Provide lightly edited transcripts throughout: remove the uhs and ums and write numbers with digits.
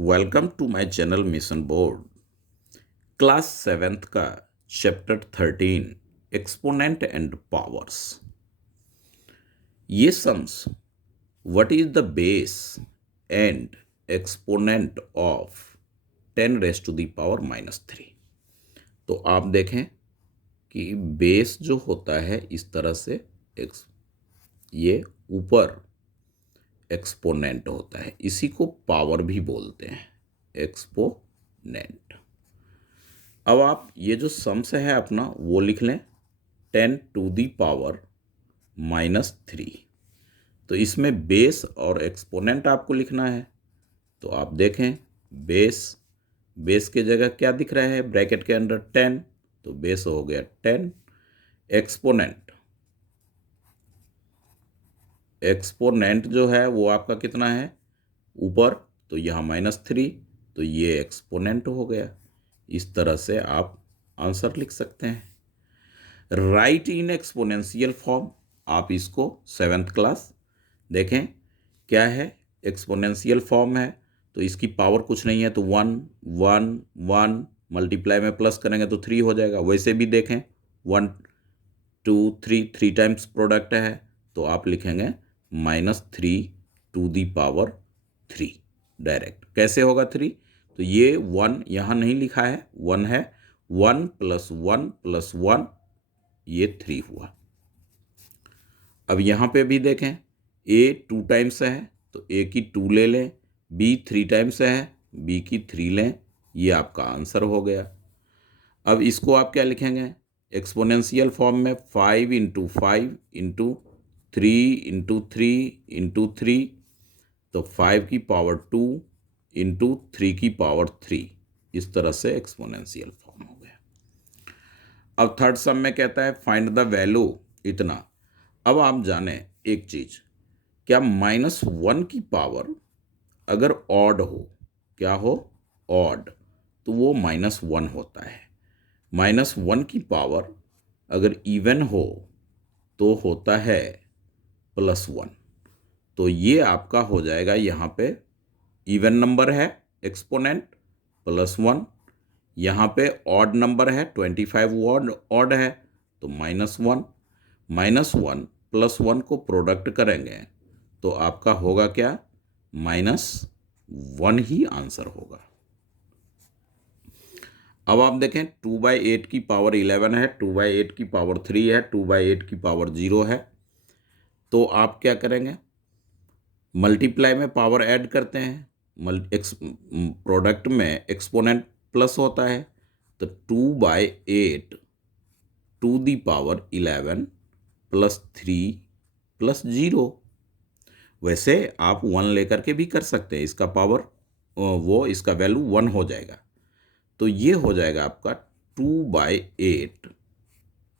Welcome to my channel mission board. Class seventh का chapter 13 exponent and powers. ये sums what is the base and exponent of 10 raise to the power -3। तो आप देखें कि base जो होता है इस तरह से ये ऊपर एक्सपोनेंट होता है, इसी को पावर भी बोलते हैं, एक्सपोनेंट। अब आप ये जो सम्स है अपना वो लिख लें 10 टू दी पावर -3। तो इसमें बेस और एक्सपोनेंट आपको लिखना है। तो आप देखें बेस के जगह क्या दिख रहा है ब्रैकेट के अंदर 10, तो बेस हो गया 10। एक्सपोनेंट जो है वो आपका कितना है ऊपर, तो यहाँ -3, तो ये एक्सपोनेंट हो गया। इस तरह से आप आंसर लिख सकते हैं। राइट इन एक्सपोनेंशियल फॉर्म, आप इसको सेवेंथ क्लास देखें क्या है, एक्सपोनेंशियल फॉर्म है तो इसकी पावर कुछ नहीं है, तो 1 1 1 मल्टीप्लाई में प्लस करेंगे तो 3 हो जाएगा। वैसे भी देखें 1 2 3 3 टाइम्स प्रोडक्ट है, तो आप लिखेंगे -3 टू दी पावर 3। डायरेक्ट कैसे होगा 3, तो ये 1 यहाँ नहीं लिखा है, 1 है, 1 + 1 + 1 ये 3 हुआ। अब यहाँ पे भी देखें a 2 टाइम्स है तो a की 2 ले लें, b 3 टाइम्स है b की 3 लें, ये आपका आंसर हो गया। अब इसको आप क्या लिखेंगे एक्सपोनेंशियल फॉर्म में 5 × 5 × 3 × 3 × 3, तो 5 की पावर 2 × 3 की पावर 3, इस तरह से एक्सपोनेंशियल फॉर्म हो गया। अब थर्ड सम में कहता है फाइंड द वैल्यू इतना। अब आप जाने एक चीज, क्या -1 की पावर अगर ऑड हो, क्या हो ऑड, तो वो -1 होता है। -1 की पावर अगर इवन हो तो होता है +1। तो ये आपका हो जाएगा, यहाँ पे इवन नंबर है एक्सपोनेंट +1, यहाँ पे ऑड नंबर है 25 ऑड है तो -1। -1 + 1 को प्रोडक्ट करेंगे तो आपका होगा क्या -1 ही आंसर होगा। अब आप देखें 2/8 की पावर 11 है, 2/8 की पावर 3 है, 2/8 की पावर 0 है, तो आप क्या करेंगे मल्टीप्लाई में पावर ऐड करते हैं, प्रोडक्ट में एक्सपोनेंट प्लस होता है, तो 2/8 टू दी पावर 11 + 3 + 0। वैसे आप 1 लेकर के भी कर सकते हैं, इसका पावर इसका वैल्यू 1 हो जाएगा, तो ये हो जाएगा आपका 2/8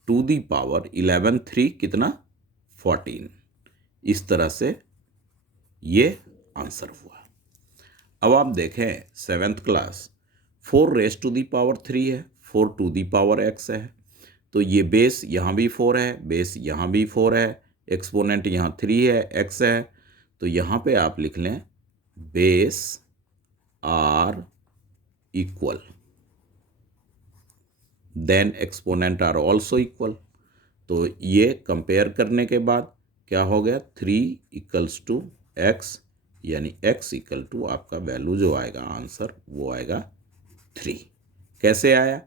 टू दी पावर 11 3 कितना 14। इस तरह से ये आंसर हुआ। अब आप देखें seventh class 4 raise to the power 3 है, 4 टू दी पावर x है, तो ये बेस यहाँ भी 4 है, बेस यहाँ भी 4 है, एक्सपोनेंट यहाँ 3 है, x है, तो यहाँ पे आप लिख लें base are equal, then exponent are also equal. तो ये कंपेयर करने के बाद क्या हो गया 3 = x, यानी x = आपका वैल्यू जो आएगा आंसर वो आएगा 3। कैसे आया,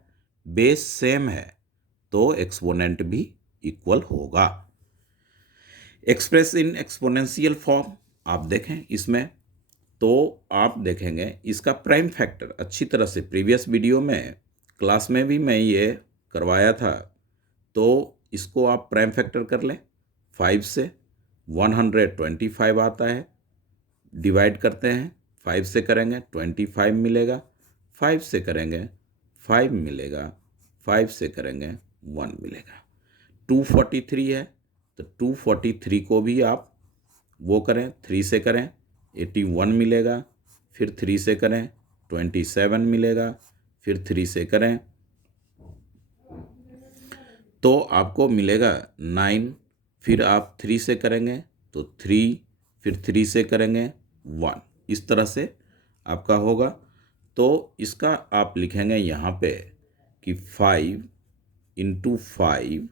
बेस सेम है तो एक्सपोनेंट भी इक्वल होगा। एक्सप्रेस इन एक्सपोनेंशियल फॉर्म, आप देखें इसमें तो आप देखेंगे इसका प्राइम फैक्टर अच्छी तरह से प्रीवियस वीडियो में क्लास में भी मैं ये करवाया था, तो इसको आप प्राइम फैक्टर कर लें। 5 से 125 आता है, डिवाइड करते हैं 5 से करेंगे 25 मिलेगा, 5 से करेंगे 5 मिलेगा, 5 से करेंगे 1 मिलेगा। 243 है तो 243 को भी आप वो करें 3 से करें 81 मिलेगा, फिर 3 से करें 27 मिलेगा, फिर 3 से करें तो आपको मिलेगा 9, फिर आप 3 से करेंगे तो 3, फिर 3 से करेंगे 1। इस तरह से आपका होगा। तो इसका आप लिखेंगे यहाँ पे कि 5 into 5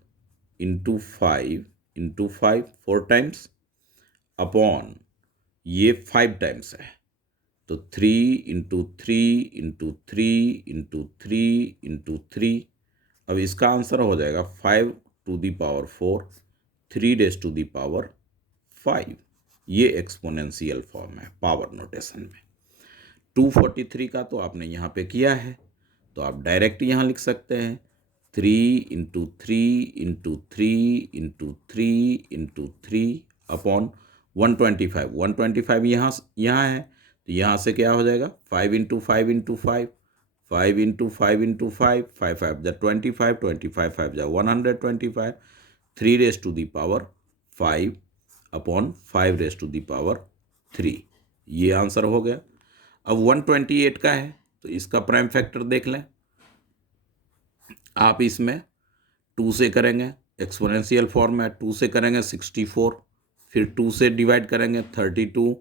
into 5 into 5 4 times upon ये 5 टाइम्स है, तो 3 इंटू 3 इंटू 3 इंटू 3 इंटू 3। अब इसका आंसर हो जाएगा 5 to the power 4 3 raise to the power 5। ये एक्सपोनेंशियल फॉर्म है पावर नोटेशन में। 243 का तो आपने यहाँ पे किया है, तो आप डायरेक्ट यहाँ लिख सकते हैं 3 into 3 into 3 into 3 into 3 upon 125। 125 यहाँ है, तो यहाँ से क्या हो जाएगा 5 इंटू 5 इंटू 5 5 इंटू 5 इंटू 5 5 5 जा 25 25 5 जा 125 3 raise to the power 5 upon 5 raise to the power 3। ये आंसर हो गया। अब 128 का है, तो इसका प्राइम फैक्टर देख लें। आप इसमें 2 से करेंगे, एक्सपोनेंशियल फॉर्म है, 2 से करेंगे 64, फिर 2 से डिवाइड करेंगे 32,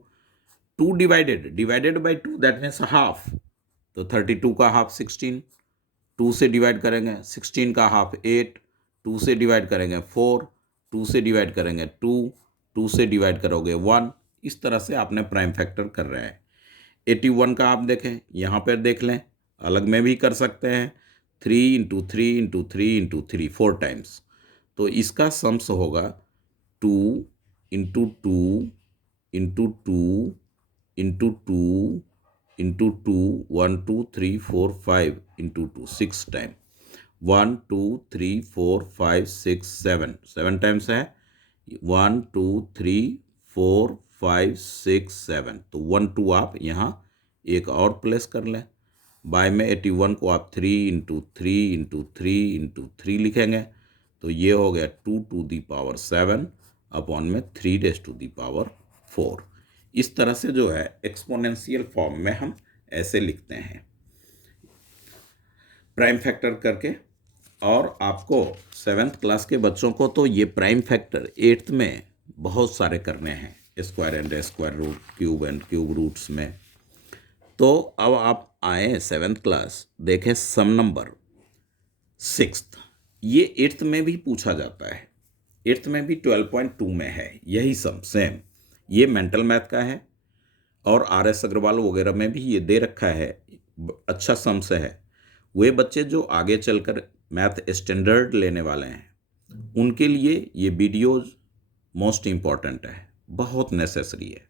2 divided by 2 that means half, तो 32 का हाफ 16, 2 से डिवाइड करेंगे 16 का हाफ 8, 2 से डिवाइड करेंगे 4, 2 से डिवाइड करेंगे 2, 2 से डिवाइड करोगे 1। इस तरह से आपने प्राइम फैक्टर कर रहे हैं। 81 का आप देखें, यहाँ पर देख लें, अलग में भी कर सकते हैं, 3 इंटू 3 इंटू 3 इंटू 3 4 टाइम्स, तो इसका सम्स होगा 2 into 2 into 2 into 2 into 2 1 2 3 4 5 into 2 6 time 1 2 3 4 5 6 7 7 times है 1 2 3 4 5 6 7, तो 1 2 आप यहाँ एक और प्लेस कर लें। बाय में 81 को आप 3 इंटू 3 इंटू 3 इंटू 3 लिखेंगे, तो ये हो गया 2 टू दी पावर 7 अपॉन में 3 रेज टू दी पावर 4। इस तरह से जो है एक्सपोनेंशियल फॉर्म में हम ऐसे लिखते हैं प्राइम फैक्टर करके। और आपको 7th क्लास के बच्चों को तो ये प्राइम फैक्टर 8th में बहुत सारे करने हैं, square and square root, cube and cube roots में। तो अब आप आए 7th क्लास, देखें सम नंबर 6th, ये 8th में भी पूछा जाता है, 8th में भी 12.2 में है यही सम सेम। ये मेंटल मैथ का है और RS अग्रवाल वगैरह में भी ये दे रखा है, अच्छा सम से है। वे बच्चे जो आगे चलकर मैथ स्टैंडर्ड लेने वाले हैं उनके लिए ये वीडियोज मोस्ट इम्पॉर्टेंट है, बहुत नेसेसरी है।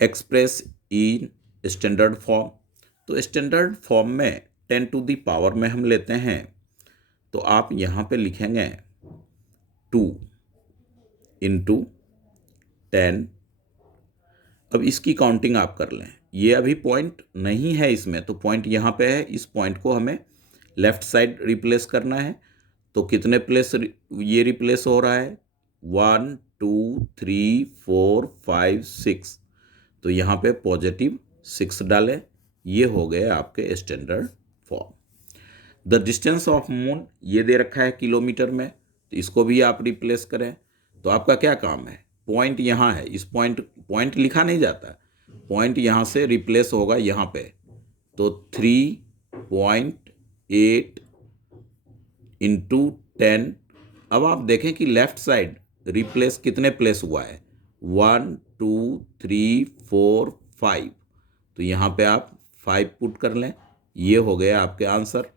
एक्सप्रेस इन स्टैंडर्ड फॉर्म, तो स्टैंडर्ड फॉर्म में 10 टू दी पावर में हम लेते हैं, तो आप यहाँ पे लिखेंगे 2 इंटू 10। अब इसकी काउंटिंग आप कर लें, ये अभी पॉइंट नहीं है इसमें, तो पॉइंट यहाँ पे है, इस पॉइंट को हमें लेफ्ट साइड रिप्लेस करना है। तो कितने प्लेस ये रिप्लेस हो रहा है 1 2 3 4 5 6, तो यहाँ पे पॉजिटिव 6 डालें, ये हो गए आपके standard form. The distance of moon ये दे रखा है किलोमीटर में, तो इसको भी आप रिप्लेस करें। तो आपका क्या काम है, पॉइंट यहाँ है, इस पॉइंट लिखा नहीं जाता, पॉइंट यहाँ से रिप्लेस होगा यहाँ पे, तो 3.8 इंटू 10। अब आप देखें कि लेफ्ट साइड रिप्लेस कितने प्लेस हुआ है 1 2 3 4 5, तो यहाँ पे आप 5 पुट कर लें, ये हो गया आपके आंसर।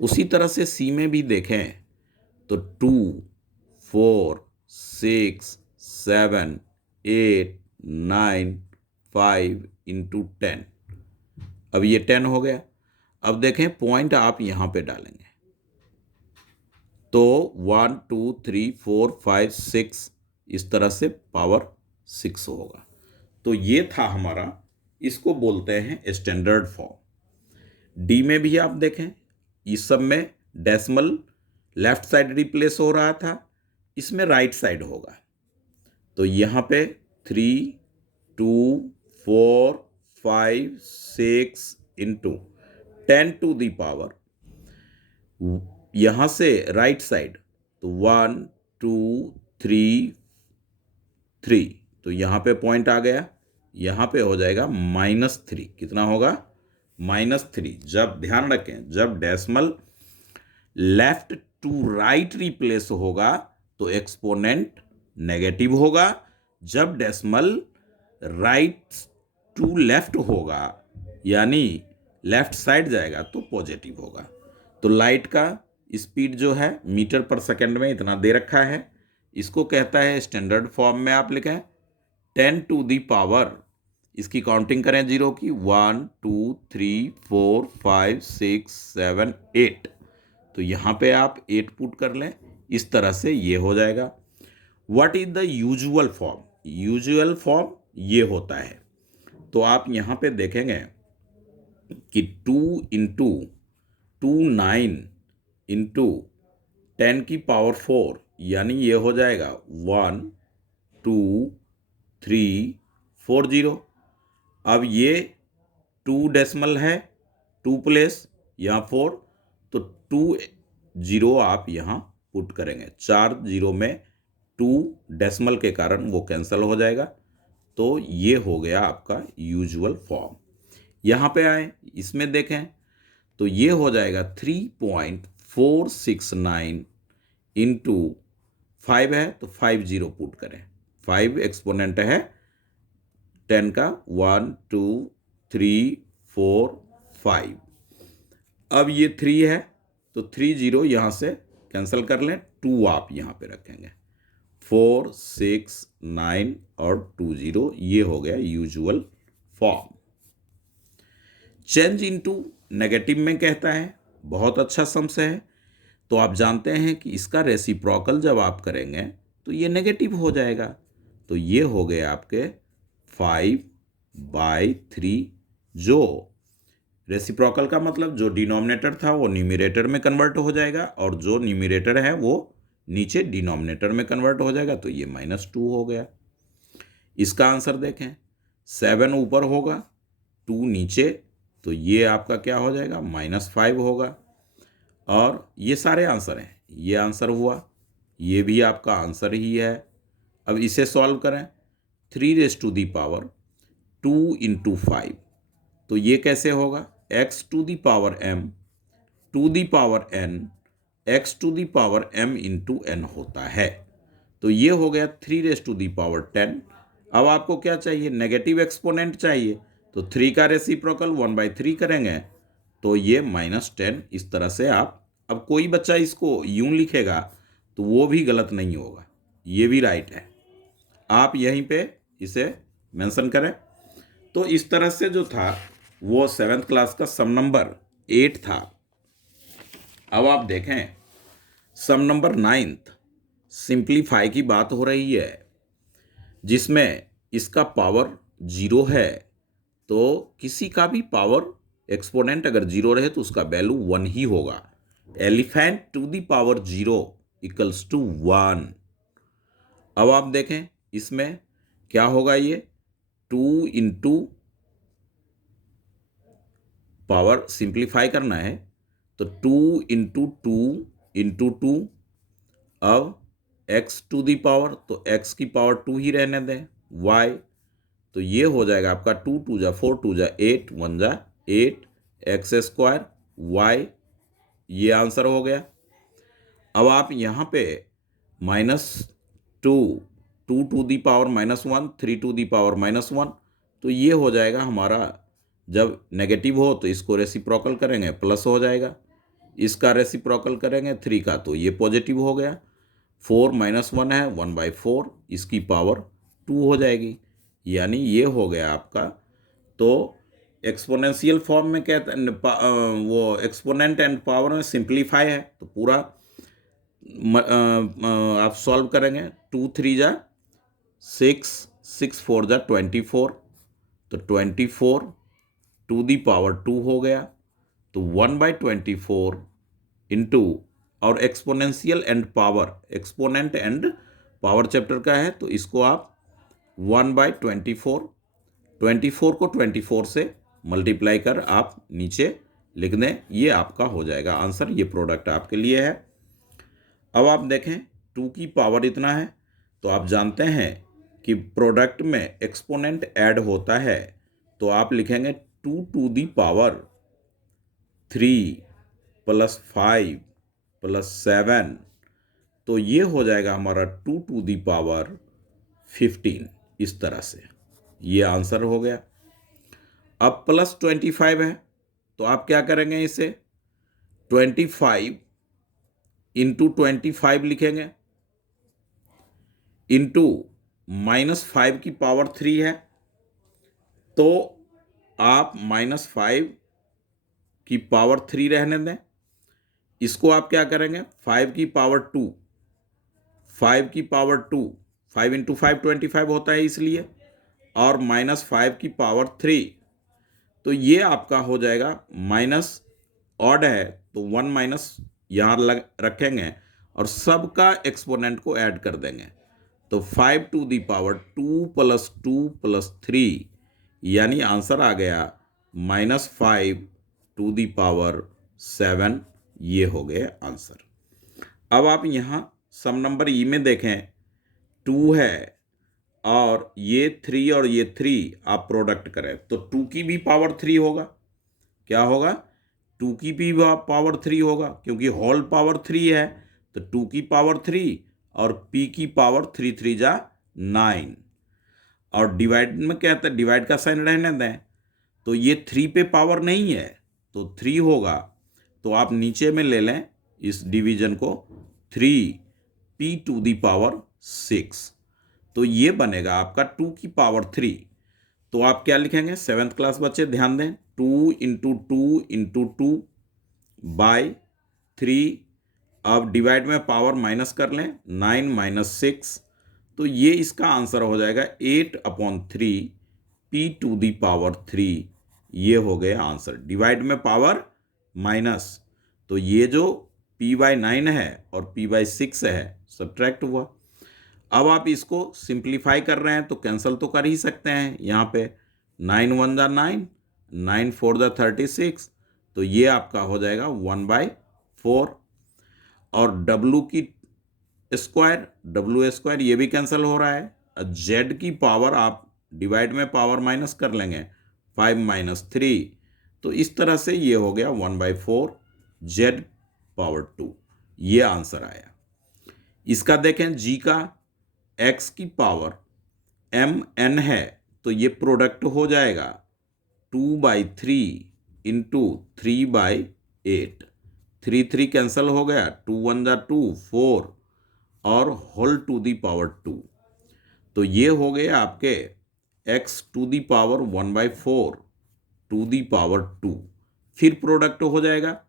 उसी तरह से सी में भी देखें तो 2 4 6 7 8 9 5 इंटू 10, अब ये 10 हो गया। अब देखें पॉइंट आप यहाँ पे डालेंगे, तो 1 2 3 4 5 6 इस तरह से पावर 6 होगा। तो ये था हमारा, इसको बोलते हैं स्टैंडर्ड फॉर्म। डी में भी आप देखें, इस सब में डेसिमल लेफ्ट साइड रिप्लेस हो रहा था, इसमें राइट साइड होगा। तो यहाँ पे 3 2 4 5 6 इंटू 10 टू दी पावर, यहाँ से राइट साइड तो 1 2 3 3, तो यहाँ पे पॉइंट आ गया, यहाँ पे हो जाएगा -3। कितना होगा? -3। जब ध्यान रखें, जब decimal left to right replace होगा तो एक्सपोनेंट नेगेटिव होगा। जब डेसिमल राइट टू लेफ्ट होगा यानी लेफ्ट साइड जाएगा तो पॉजिटिव होगा। तो लाइट का स्पीड जो है मीटर पर सेकंड में इतना दे रखा है। इसको कहता है, स्टैंडर्ड फॉर्म में आप लिखें 10 टू दी पावर, इसकी काउंटिंग करें जीरो की, 1 2 3 4 5 6 7 8। तो यहाँ पे आप 8 पुट कर लें, इस तरह से ये हो जाएगा। What is the usual form? Usual form ये होता है। तो आप यहाँ पे देखेंगे कि 2 इंटू 2 9 इंटू 10 की पावर 4 यानी ये हो जाएगा 1 2 3 4 0। अब ये 2 डेसिमल है, 2 प्लेस यहाँ 4, तो 2 0 आप यहाँ पुट करेंगे। 4 0 में 2 डेसिमल के कारण वो कैंसिल हो जाएगा। तो ये हो गया आपका यूजुअल फॉर्म। यहाँ पे आए, इसमें देखें तो ये हो जाएगा 3.469 इंटू 5 है तो 5 0 पुट करें। 5 एक्सपोनेंट है 10 का, 1 2 3 4 5। अब ये 3 है तो 3 0 यहाँ से कैंसिल कर लें, 2 आप यहाँ पे रखेंगे। 4 6 9 और 2 0, ये हो गया usual form. Change into negative में कहता है, बहुत अच्छा सम्स है। तो आप जानते हैं कि इसका रेसिप्रोकल जब आप करेंगे तो ये नेगेटिव हो जाएगा। तो ये हो गए आपके 5/3, जो रेसिप्रोकल का मतलब जो डिनोमिनेटर था वो न्यूमरेटर में कन्वर्ट हो जाएगा और जो न्यूमरेटर है वो नीचे डिनोमिनेटर में कन्वर्ट हो जाएगा। तो ये -2 हो गया। इसका आंसर देखें, 7 ऊपर होगा, 2 नीचे, तो ये आपका क्या हो जाएगा? -5 होगा। और ये सारे आंसर हैं, ये आंसर हुआ, ये भी आपका आंसर ही है। अब इसे सॉल्व करें, 3 इंटू 5, तो ये कैसे होगा? x to the power m to the power n, x to the power m into n होता है। तो ये हो गया 3 टू दी पावर 10। अब आपको क्या चाहिए? नेगेटिव एक्सपोनेंट चाहिए। तो 3 का रेसिप्रोकल 1/3 करेंगे तो ये -10। इस तरह से आप, अब कोई बच्चा इसको यूं लिखेगा तो वो भी गलत नहीं होगा, ये भी राइट है। आप यहीं पे इसे मेंशन करें। तो इस तरह से जो था वो 7th क्लास का सम नंबर 8 था। अब आप देखें सम नंबर 9th, सिंप्लीफाई की बात हो रही है, जिसमें इसका पावर 0 है। तो किसी का भी पावर एक्सपोनेंट अगर 0 रहे तो उसका वैल्यू 1 ही होगा। Elephant to the power 0 equals to 1। अब आप देखें इसमें क्या होगा, ये 2 इंटू पावर सिंप्लीफाई करना है तो 2 इंटू 2 इंटू 2। अब x टू दी पावर, तो x की पावर 2 ही रहने दें, y, तो ये हो जाएगा आपका 2 2 जा 4 2 जा 8 1 जा 8 x स्क्वायर y, ये आंसर हो गया। अब आप यहाँ पे -2 2 to the power -1 3 to the power -1, तो ये हो जाएगा हमारा, जब नेगेटिव हो तो इसको रेसिप्रोकल करेंगे प्लस हो जाएगा, इसका रेसिप्रोकल करेंगे 3 का तो ये पॉजिटिव हो गया। 4 -1 है 1/4, इसकी पावर 2 हो जाएगी, यानी ये हो गया आपका। तो एक्सपोनेंशियल फॉर्म में कहते हैं वो एक्सपोनेंट एंड पावर में सिंप्लीफाई है, तो पूरा आप सॉल्व करेंगे। 2 3 जा 6 6 4 जा 24, तो 24 टू दी पावर 2 हो गया। तो 1/24 इंटू, और exponential and power, exponent and power chapter का है तो इसको आप 1/24, 24 को 24 से मल्टीप्लाई कर आप नीचे लिख दें, ये आपका हो जाएगा आंसर। ये प्रोडक्ट आपके लिए है। अब आप देखें 2 की पावर इतना है, तो आप जानते हैं कि प्रोडक्ट में एक्सपोनेंट ऐड होता है तो आप लिखेंगे 2 to the power 3 + 5 + 7, तो ये हो जाएगा हमारा 2 to the power 15। इस तरह से ये आंसर हो गया। अब +25 है तो आप क्या करेंगे, इसे 25 × 25 लिखेंगे, इंटू -5 की पावर 3 है तो आप -5 की पावर 3 रहने दें। इसको आप क्या करेंगे, 5 की पावर 2, 5 की पावर 2, 5 × 5 25 होता है इसलिए, और -5 की पावर 3, तो ये आपका हो जाएगा माइनस, ऑड है तो 1 माइनस यहाँ रखेंगे और सबका एक्सपोनेंट को ऐड कर देंगे, तो 5 to the power 2 + 2 + 3, यानी आंसर आ गया -5 to the power 7। ये हो गए आंसर। अब आप यहाँ सम नंबर ई में देखें, 2 है और ये 3 और ये 3 आप प्रोडक्ट करें तो 2 की भी पावर 3 होगा। क्या होगा, 2 की भी पावर 3 होगा, क्योंकि होल पावर 3 है तो 2 की पावर 3 और p की पावर 3 3 जा 9। और डिवाइड में क्या कहता है, डिवाइड का साइन रहने दें, तो ये 3 पे पावर नहीं है तो 3 होगा, तो आप नीचे में ले लें इस डिवीजन को, 3p⁶, तो ये बनेगा आपका 2 की पावर 3। तो आप क्या लिखेंगे, 7th क्लास बच्चे ध्यान दें, 2 × 2 × 2 / 3। अब डिवाइड में पावर माइनस कर लें, 9 - 6, तो ये इसका आंसर हो जाएगा 8/3 p⁻3। ये हो गया आंसर। डिवाइड में पावर माइनस, तो ये जो p/9 है और p/6 है सब्ट्रैक्ट हुआ। अब आप इसको सिंप्लीफाई कर रहे हैं तो कैंसिल तो कर ही सकते हैं, यहाँ पे 9 × 1 = 9, 9 × 4 = 36, तो ये आपका हो जाएगा 1/4। और w² ये भी कैंसिल हो रहा है। z की पावर आप डिवाइड में पावर माइनस कर लेंगे, 5 - 3, तो इस तरह से ये हो गया 1/4 z⁻²। ये आंसर आया। इसका देखें g का, x की पावर mn है तो ये प्रोडक्ट हो जाएगा 2/3 × 3/8, 3 3 कैंसिल हो गया, 2 × 1 = 2, 4 और होल टू दी पावर 2, तो ये हो गए आपके x⁻1/4 टू दी पावर 2। फिर प्रोडक्ट हो जाएगा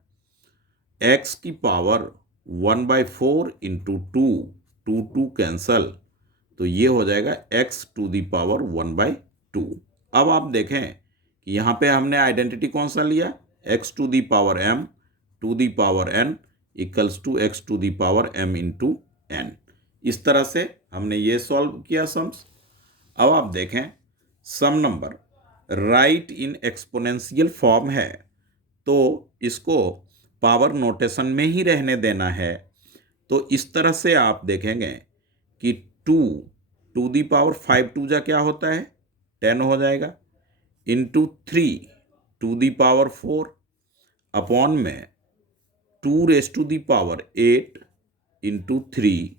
x की पावर 1/4 × 2, 2 2 कैंसल, तो ये हो जाएगा x⁻1/2। अब आप देखें कि यहाँ पे हमने आइडेंटिटी कौन सा लिया, x⁻m to the power n = x⁻m × n। इस तरह से हमने ये सॉल्व किया सम्स। अब आप देखें some number write in exponential form है तो इसको पावर नोटेशन में ही रहने देना है, तो इस तरह से आप देखेंगे कि 2 टू दी पावर 5 2 जा क्या होता है, 10 हो जाएगा, into 3 to the power 4 upon में 2⁻8 × 3,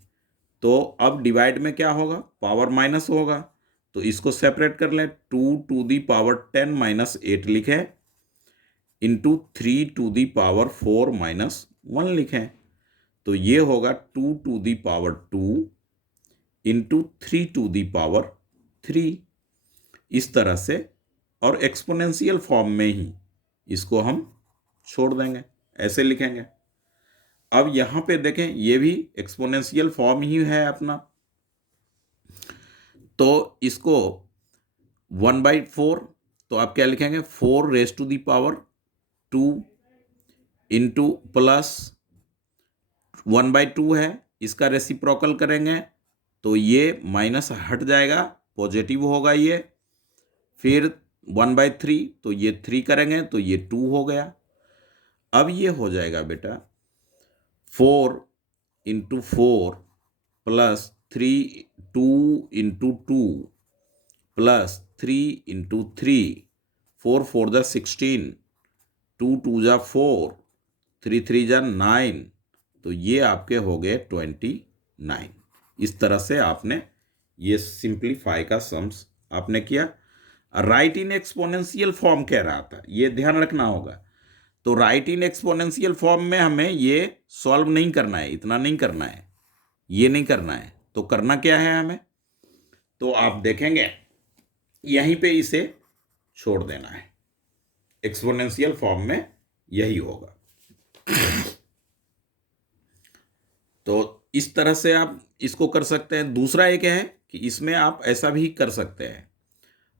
तो अब डिवाइड में क्या होगा, पावर माइनस होगा, तो इसको सेपरेट कर लें, 2 टू दी पावर 10 - 8 लिखें, इंटू 3 टू दी पावर 4 - 1 लिखें, तो ये होगा 2 to the power 2 into 3 to the power 3। इस तरह से, और एक्सपोनेंशियल फॉर्म में ही इसको हम छोड़ देंगे, ऐसे लिखेंगे। अब यहाँ पे देखें ये भी एक्सपोनेंशियल फॉर्म ही है अपना, तो इसको 1/4, तो आप क्या लिखेंगे, 4⁻² इंटू प्लस 1/2 है, इसका रेसिप्रोकल करेंगे तो ये माइनस हट जाएगा, पॉजिटिव होगा ये, फिर 1/3 तो ये 3 करेंगे तो ये 2 हो गया। अब ये हो जाएगा बेटा 4 × 4 + 3 2 × 2 प्लस 3 × 3, 4 4 जा 16, 2 2 जा 4, 3 3 जा 9, तो ये आपके हो गए 29। इस तरह से आपने ये सिंप्लीफाई का सम्स आपने किया। राइट इन एक्सपोनेंशियल फॉर्म कह रहा था, ये ध्यान रखना होगा। तो राइट इन एक्सपोनेंशियल फॉर्म में हमें ये सॉल्व नहीं करना है, इतना नहीं करना है, ये नहीं करना है। तो करना क्या है हमें, तो आप देखेंगे यहीं पे इसे छोड़ देना है। एक्सपोनेंशियल फॉर्म में यही होगा। तो इस तरह से आप इसको कर सकते हैं। दूसरा एक है कि इसमें आप ऐसा भी कर सकते हैं,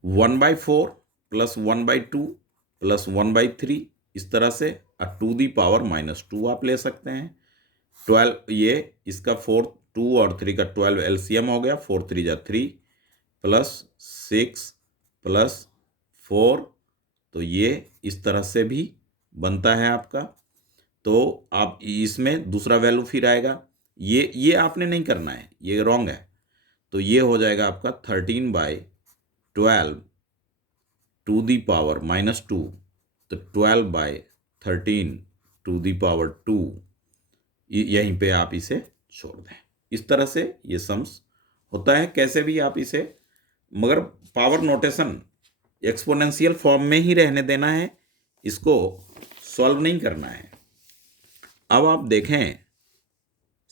1/4 प्लस 1/2 प्लस 1/3, इस तरह से 2⁻⁻2 आप ले सकते हैं। 12, ये इसका 4, 2 और 3 का 12 एलसीएम हो गया, 4 3 जा 3 प्लस 6 प्लस 4, तो ये इस तरह से भी बनता है आपका। तो आप इसमें दूसरा वैल्यू फिर आएगा, ये आपने नहीं करना है, ये रॉन्ग है। तो ये हो जाएगा आपका 13/12 (2⁻²), तो 12/13 (2⁻²), यहीं पे आप इसे छोड़ दें। इस तरह से ये सम्स होता है। कैसे भी आप इसे, मगर पावर नोटेशन एक्सपोनेंशियल फॉर्म में ही रहने देना है, इसको सॉल्व नहीं करना है। अब आप देखें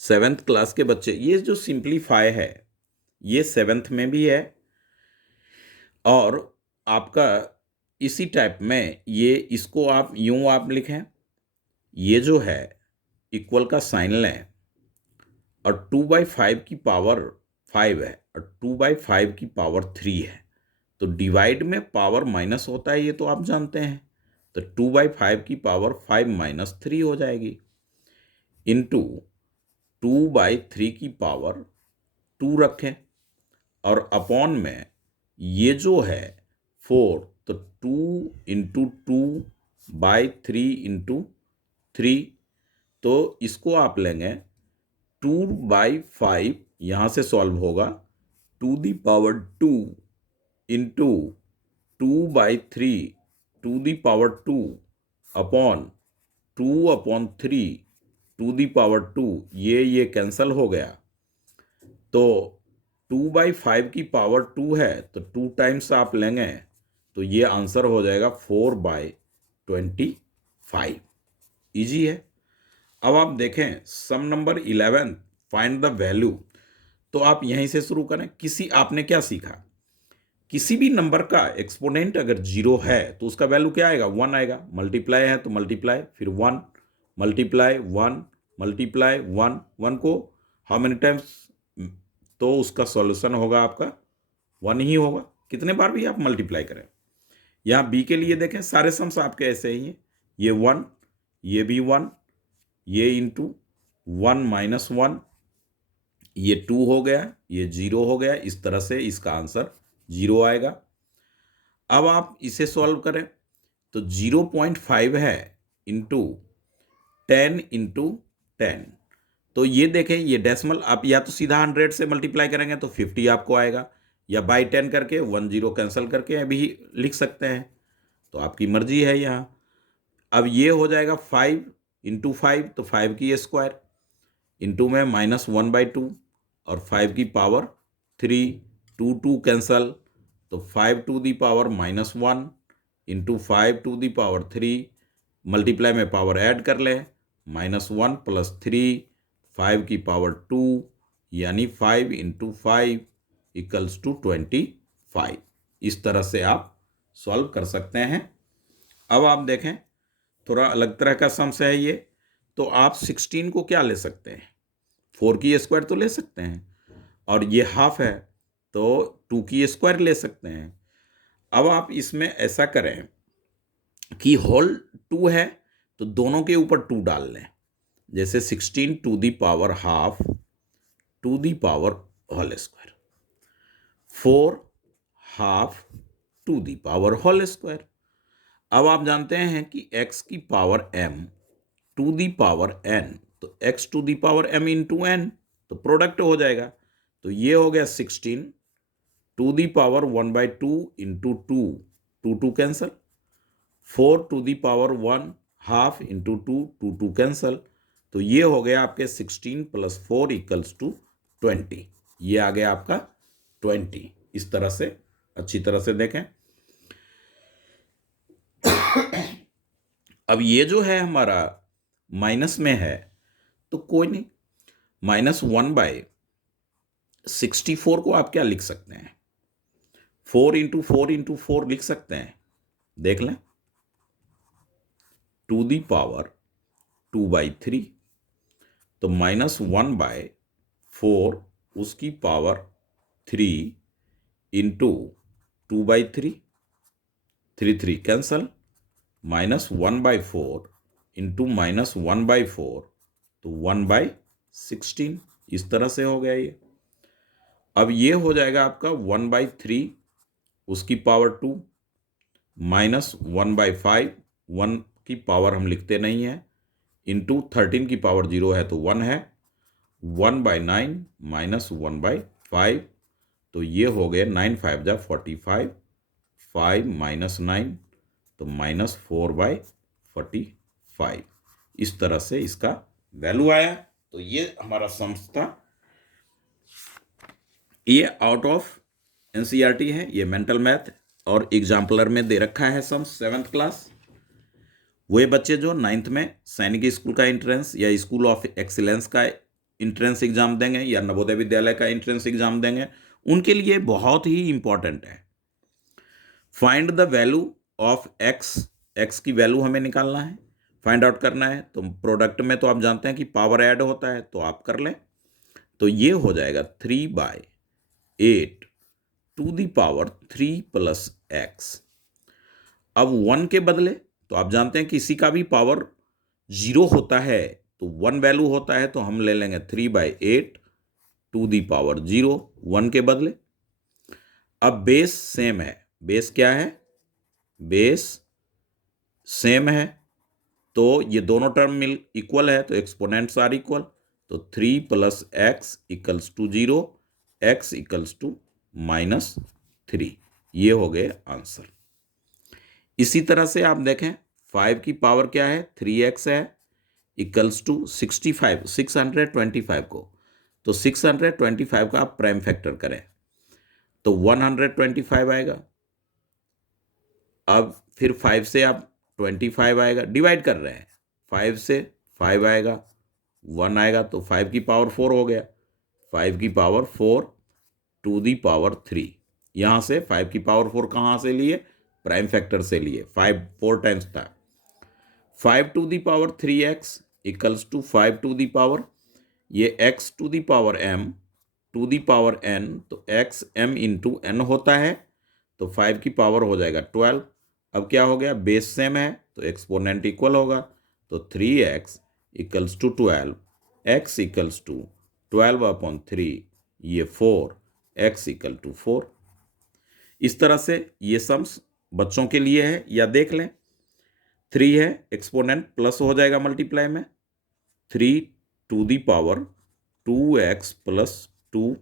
7th क्लास के बच्चे, ये जो सिंप्लीफाई है ये 7th में भी है, और आपका इसी टाइप में ये, इसको आप यूं आप लिखें, ये जो है इक्वल का साइन लें, और 2/5 की पावर 5 है और 2/5 की पावर 3 है, तो डिवाइड में पावर माइनस होता है, ये तो आप जानते हैं। तो 2/5 की पावर 5 - 3 हो जाएगी, इंटू 2/3 की पावर 2 रखें, और अपॉन में ये जो है 4, तो 2 × 2/3 × 3, तो इसको आप लेंगे 2/5, यहाँ से सॉल्व होगा 2⁻² इंटू 2/3 2⁻², अपॉन 2/3 2⁻², ये कैंसल हो गया। तो 2/5 की पावर 2 है, तो 2 टाइम्स आप लेंगे, तो ये आंसर हो जाएगा 4/25। इजी है। अब आप देखें some number 11, find the value. तो आप यहीं से शुरू करें। आपने क्या सीखा, किसी भी नंबर का एक्सपोनेंट अगर 0 है तो उसका वैल्यू क्या आएगा, 1 आएगा। मल्टीप्लाई है तो मल्टीप्लाई, फिर 1, मल्टीप्लाई 1, मल्टीप्लाई 1, 1 को हाउ मेनी टाइम्स, तो उसका सॉल्यूशन होगा आपका 1 ही होगा, कितने बार भी आप मल्टीप्लाई करें। यहाँ बी के लिए देखें, सारे सम्स आपके ऐसे ही हैं, ये 1, ये भी 1, ये इंटू 1 - 1, ये 2 हो गया, ये 0 हो गया। इस तरह से इसका आंसर 0 आएगा। अब आप इसे सॉल्व करें, तो 0.5 है इंटू 10 × 10, तो ये देखें, ये डेसिमल, आप या तो सीधा 100 से मल्टीप्लाई करेंगे तो 50 आपको आएगा, या बाई 10 करके 1 0 कैंसिल करके अभी लिख सकते हैं, तो आपकी मर्जी है यहाँ। अब ये हो जाएगा 5 × 5, तो 5 की स्क्वायर, इंटू में -1/2, और 5 की पावर 3, 2 2 कैंसल, तो 5⁻⁻1 इंटू 5⁻3, मल्टीप्लाई में पावर ऐड कर लें, -1 + 3, 5 की पावर 2, यानी 5 × 5 = 25। इस तरह से आप सॉल्व कर सकते हैं। अब आप देखें थोड़ा अलग तरह का सम्स है ये, तो आप 16 को क्या ले सकते हैं, 4 की स्क्वायर तो ले सकते हैं, और ये हाफ है तो 2 की स्क्वायर ले सकते हैं। अब आप इसमें ऐसा करें कि होल 2 है तो दोनों के ऊपर 2 डाल लें, जैसे 16 to the power half to the power whole square, 4 half to the power whole square. अब आप जानते हैं कि x की power m to the power n, तो x to the power m into n, तो प्रोडक्ट हो जाएगा, तो ये हो गया 16 to the power 1/2 into 2, 2 cancel, 4 to the power 1/2 into 2, 2 cancel. तो ये हो गया आपके 16 + 4 = 20। ये आ गया आपका 20। इस तरह से अच्छी तरह से देखें। अब ये जो है हमारा माइनस में है, तो कोई नहीं, -1/64 को आप क्या लिख सकते हैं, 4 × 4 × 4 लिख सकते हैं। देख लें, टू दी पावर 2/3, तो -1/4 उसकी पावर 3 इंटू 2/3, 3 कैंसल, -1/4 इंटू -1/4, तो 1/16। इस तरह से हो गया ये। अब ये हो जाएगा आपका 1/3 उसकी पावर 2, -1/5, 1 की पावर हम लिखते नहीं है, इंटू 13 की पावर 0 है तो 1 है, 1/9 -1/5, तो ये हो गया 9 5 जा 45, 5 - 9 तो -4/45। इस तरह से इसका वैल्यू आया। तो ये हमारा सम्स था। ये आउट ऑफ एनसीईआरटी है, ये मेंटल मैथ और एग्जाम्पलर में दे रखा है सम्स 7th क्लास। वे बच्चे जो 9th में सैनिक स्कूल का एंट्रेंस या स्कूल ऑफ एक्सीलेंस का एंट्रेंस एग्जाम देंगे या नवोदय विद्यालय का एंट्रेंस एग्जाम देंगे, उनके लिए बहुत ही इंपॉर्टेंट है। Find the value of x, x की वैल्यू हमें निकालना है, फाइंड आउट करना है। तो प्रोडक्ट में तो आप जानते हैं कि पावर ऐड होता है, तो आप कर लें। तो ये हो जाएगा 3/8 टू दी पावर 3 + x। अब 1 के बदले तो आप जानते हैं किसी का भी पावर 0 होता है तो 1 वैल्यू होता है, तो हम ले लेंगे 3/8 टू दी पावर 0, 1 के बदले। अब बेस सेम है, बेस क्या है, बेस सेम है, तो ये दोनों टर्म मिल इक्वल है, तो एक्सपोनेंट्स आर इक्वल, तो 3 + x = 0, x = -3। ये हो गए आंसर। इसी तरह से आप देखें 5 की पावर क्या है, 3x है, = 65, 625 को, तो 625 का आप प्राइम फैक्टर करें तो 125 आएगा। अब फिर 5 से आप 25 आएगा, डिवाइड कर रहे हैं, 5 से 5 आएगा, 1 आएगा, तो 5 की पावर 4 हो गया, 5 की पावर 4 टू दी पावर 3। यहाँ से 5 की पावर 4 कहाँ से लिए, प्राइम फैक्टर से लिए, 5 4 टाइम्स था। 5 to the power 3x = 5 to the power, ये x to the power m to the power n, तो x m इंटू n होता है, तो 5 की पावर हो जाएगा 12। अब क्या हो गया, बेस सेम है तो एक्सपोनेंट इक्वल होगा, तो 3x = 12, x = 12/3, ये 4, x = 4। इस तरह से ये सम्स बच्चों के लिए है। या देख लें 3 है, एक्सपोनेंट प्लस हो जाएगा मल्टीप्लाई में, 3 to the power 2x + 2,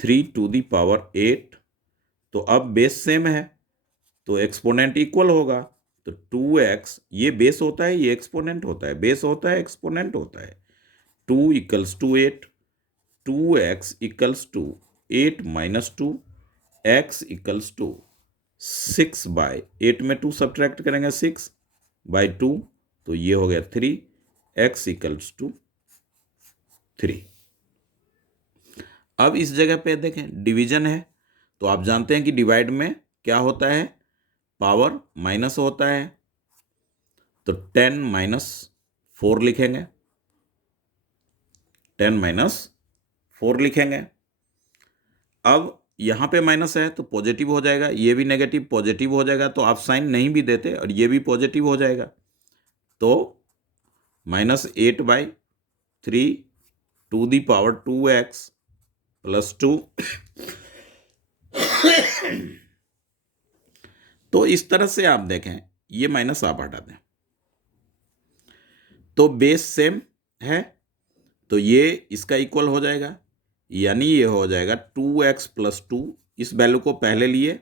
3 to the power 8, तो अब बेस सेम है तो एक्सपोनेंट इक्वल होगा, तो 2x, ये बेस होता है, ये एक्सपोनेंट होता है, बेस होता है, एक्सपोनेंट होता है, 2 = 8, 2x = 8 - 2, x = 6/8 में 2 सब्ट्रैक्ट करेंगे, 6/2, तो ये हो गया 3, x = 3। अब इस जगह पे देखें डिवीजन है, तो आप जानते हैं कि डिवाइड में क्या होता है, पावर माइनस होता है, तो 10 - 4 लिखेंगे, 10 - 4 लिखेंगे। अब यहाँ पे माइनस है तो पॉजिटिव हो जाएगा, ये भी नेगेटिव पॉजिटिव हो जाएगा, तो आप साइन नहीं भी देते और ये भी पॉजिटिव हो जाएगा, तो -8/3 टू दी पावर 2x + 2। तो इस तरह से आप देखें, ये माइनस आप हटा दें, तो बेस सेम है, तो ये इसका इक्वल हो जाएगा, यानी ये हो जाएगा 2x प्लस 2, इस वैल्यू को पहले लिए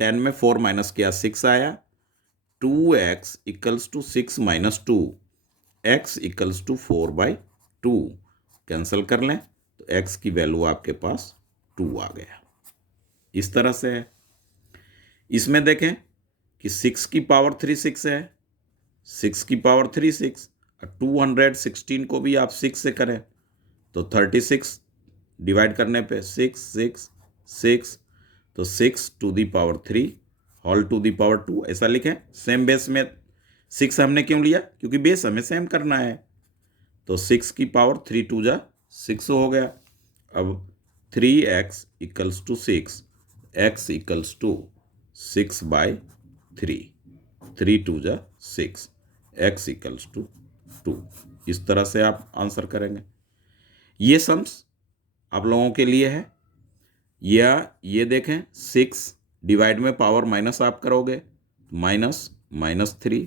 10 में 4 माइनस किया 6 आया, 2x equals to 6 minus 2, x equals to 4/2, cancel कर लें तो x की वैल्यू आपके पास 2 आ गया। इस तरह से है। इसमें देखें कि 6 की पावर 3 6 है, 6 की पावर 3 6, 216 को भी आप 6 से करें तो 36 डिवाइड करने पे 6 6 6, तो 6 to the power 3 whole to the power 2 ऐसा लिखें। सेम बेस में 6 हमने क्यों लिया, क्योंकि बेस हमें सेम करना है। तो 6 की पावर 3 2 जा 6 हो गया। अब 3x equals to 6, x equals to 6/3, 3 2 जा 6, x इक्वल्स टू 2। इस तरह से आप आंसर करेंगे। ये सम्स आप लोगों के लिए है। या ये देखें 6 डिवाइड में पावर माइनस आप करोगे, -3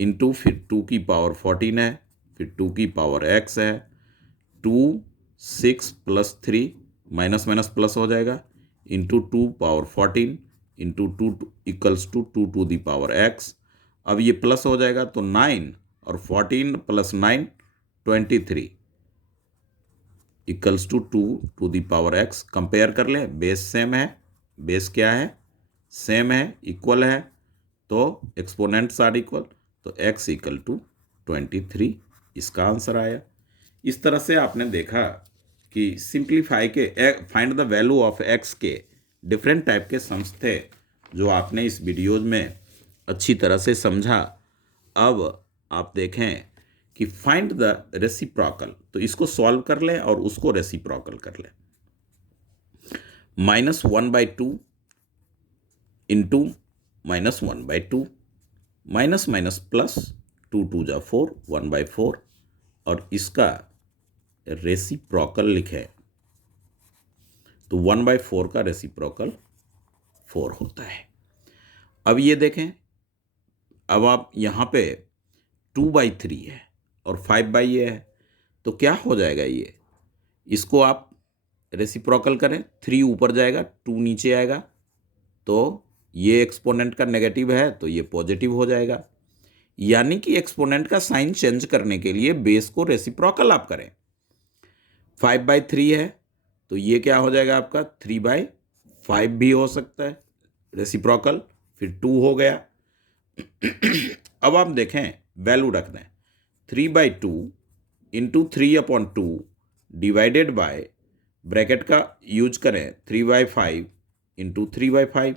इंटू फिर 2 की पावर 14 है, फिर 2 की पावर x है, 2 6 प्लस 3 माइनस माइनस प्लस हो जाएगा, into 2 power 14 into 2 equals to 2 to the power x। अब ये प्लस हो जाएगा तो 9 और 14 plus 9 23 equals to 2 to the power x। Compare कर लें, बेस सेम है, बेस क्या है, सेम है, इक्वल है, तो एक्सपोनेंट्स आर इक्वल, तो x इक्वल टू 23 इसका आंसर आया। इस तरह से आपने देखा कि सिंप्लीफाई के find the value of x के डिफरेंट टाइप के सम्स थे जो आपने इस वीडियोज में अच्छी तरह से समझा। अब आप देखें कि फाइंड द रेसिप्रोकल, तो इसको सॉल्व कर लें और उसको रेसिप्रोकल कर लें। -1/2 इंटू -1/2, माइनस माइनस प्लस, 2 2 जा 4, 1/4, और इसका रेसिप्रोकल लिखें तो 1/4 का रेसिप्रोकल 4 होता है। अब ये देखें, अब आप यहाँ पे 2/3 है और 5/, ये है, तो क्या हो जाएगा ये, इसको आप रेसिप्रोकल करें, 3 ऊपर जाएगा 2 नीचे आएगा, तो ये एक्सपोनेंट का नेगेटिव है तो ये पॉजिटिव हो जाएगा। यानी कि एक्सपोनेंट का साइन चेंज करने के लिए बेस को रेसिप्रोकल आप करें। 5/3 है तो ये क्या हो जाएगा आपका 3/5 भी हो सकता है रेसिप्रोकल, फिर 2 हो गया। अब आप देखें वैल्यू रख दें, 3/2 इंटू 3/2 डिवाइडेड बाय, ब्रैकेट का यूज करें 3/5 इंटू 3/5,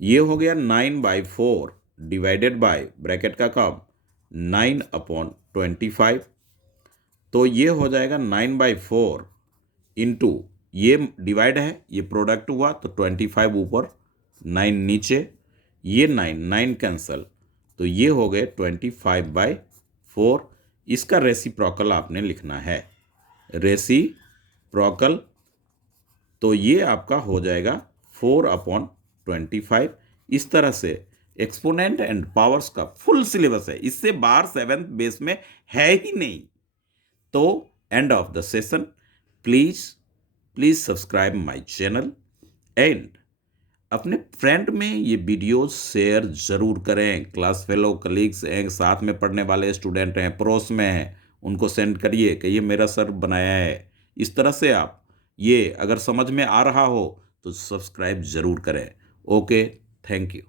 ये हो गया 9/4 डिवाइडेड बाय, ब्रैकेट का कम 9/25, तो ये हो जाएगा 9/4 इंटू, ये डिवाइड है, ये प्रोडक्ट हुआ तो 25 ऊपर 9 नीचे, ये 9 कैंसल, तो ये हो गए 25/4। इसका रेसिप्रोकल आपने लिखना है, रेसिप्रोकल, तो ये आपका हो जाएगा 4/25। इस तरह से एक्सपोनेंट एंड पावर्स का फुल सिलेबस है, इससे बाहर 7th बेस में है ही नहीं। तो end of the session, please subscribe my channel and अपने फ्रेंड में ये वीडियोस शेयर जरूर करें। क्लास फेलो, कलीग्स हैं, साथ में पढ़ने वाले स्टूडेंट हैं, पड़ोस में हैं, उनको सेंड करिए कि ये मेरा सर बनाया है। इस तरह से आप ये अगर समझ में आ रहा हो तो सब्सक्राइब जरूर करें। Okay, thank you.